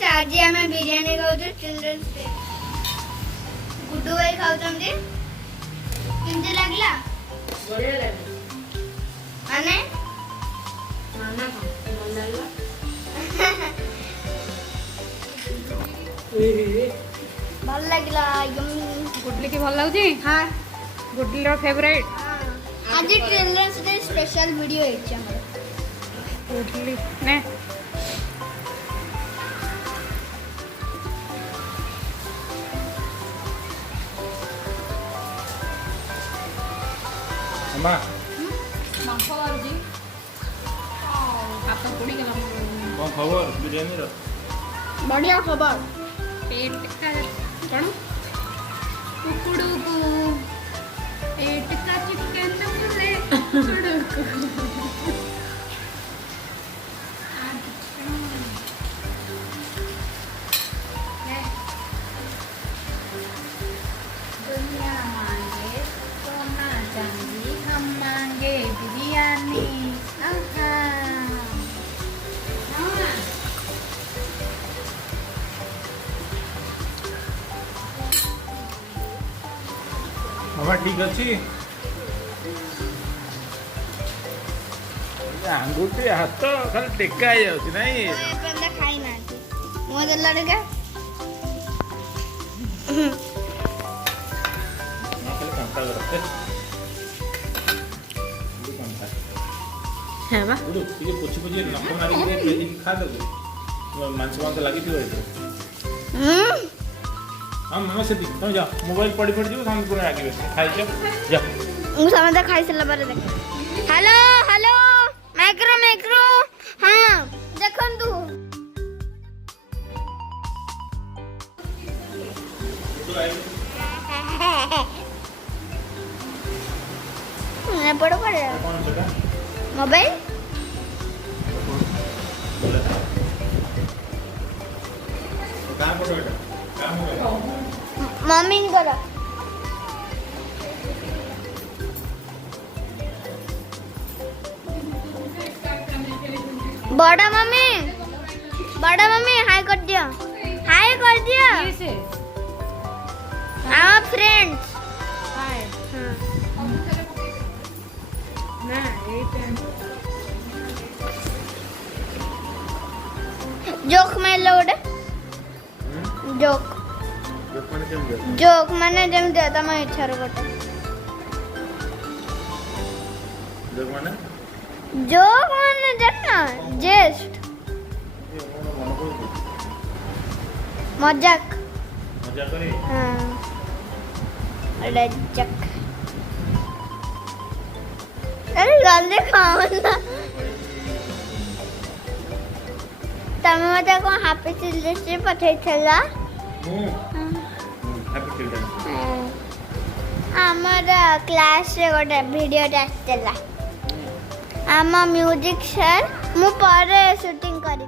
friends आज आम बिरियानी खाऊ चिल्ड्रंस डे गुड्डू भाई खाऊ केमती लगला बढ़िया लगे माने माना मन लगला भल लगला यम्मी गुडली की भल लाଗୁଛି हां गुडली रो फेवरेट आज चिल्ड्रंस डे स्पेशल वीडियो है हमर गुडली ने अम्मा मांस लाଗୁଛି हाथ पोड़ी गला कौन खबर बिरयानी रो बढ़िया खबर पेट का कौन कुकुड़ू को पेट का चिकन ले कुकुड़ू को दुनिया मांगे सोना चांदी हम मांगे बिरयानी अम्मा ठीक अच्छी आंगुठी हाथ खाली टेका जाऊँ नहीं बंदा खाई ना मो दल्ला रे कंटा करते है बा ये पुछ नक मारी खा दे मांस मांस लगी थी हाँ मामा से तुम जाओ मोबाइल पड़ी पड़ी जाओ सामने पूरा आगे खाई जा मु समझ खाई सला बारे देख हेलो हेलो माइक्रो माइक्रो हां देखन तू ना पड़ो पड़े कौन बेटा मोबाइल कहाँ पड़ो बेटा कहाँ हो मम्मी करो बड़ा मम्मी हाय कर दियो से आवर फ्रेंड्स हाय ना जोक में लोड जोक जोक माने जम देता मैं इच्छा रो बटे जोक माने जानना जेस्ट मजाक हाँ रजक अरे गंदे खाओ ना तमे मते को हैप्पी चिल्ड्रंस डे पठै छला आमर क्लास रे गोटे वीडियो आसला आम म्यूजिक सर मु पर शूटिंग करी